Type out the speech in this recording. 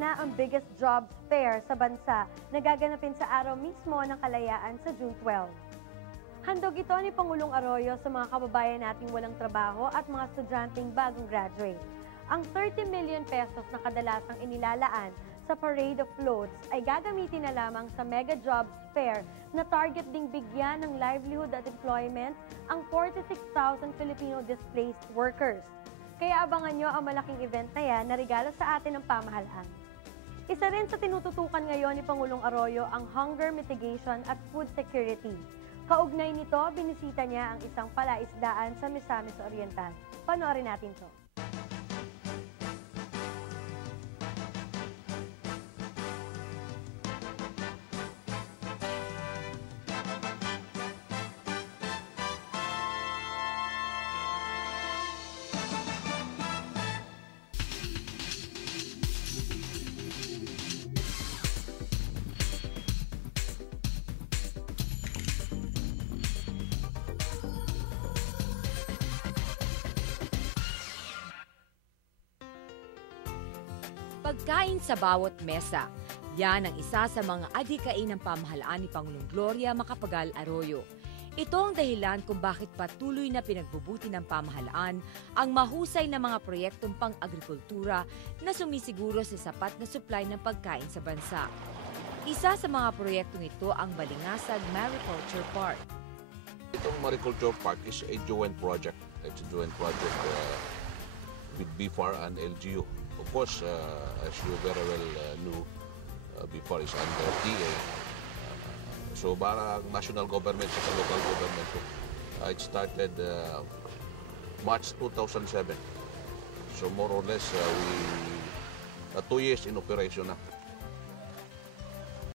na ang biggest jobs fair sa bansa na gaganapin sa araw mismo ng Kalayaan sa June 12. Handog ito ni Pangulong Arroyo sa mga kababayan nating walang trabaho at mga estudyanteng bagong graduate. Ang 30 million pesos na kadalasang inilalaan sa Parade of Floats ay gagamitin na lamang sa Mega Jobs Fair na target ding bigyan ng livelihood at employment ang 46,000 Filipino displaced workers. Kaya abangan nyo ang malaking event na yan na regalo sa atin ng pamahalaan. Isa rin sa tinututukan ngayon ni Pangulong Arroyo ang hunger mitigation at food security. Kaugnay nito, binisita niya ang isang palaisdaan sa Misamis Oriental. Panoorin natin to. Pagkain sa bawat mesa. Yan ang isa sa mga adhikain ng pamahalaan ni Pangulong Gloria Macapagal Arroyo. Ito ang dahilan kung bakit patuloy na pinagbubuti ng pamahalaan ang mahusay na mga proyektong pang-agrikultura na sumisiguro sa sapat na supply ng pagkain sa bansa. Isa sa mga proyektong ito ang Balingasag Mariculture Park. Itong Mariculture Park is a joint project. It's a joint project with BFAR and LGU. Of course, as you very well knew, BFAR is under DA. So para national government at local government, it started March 2007. So more or less, 2 years in operation na.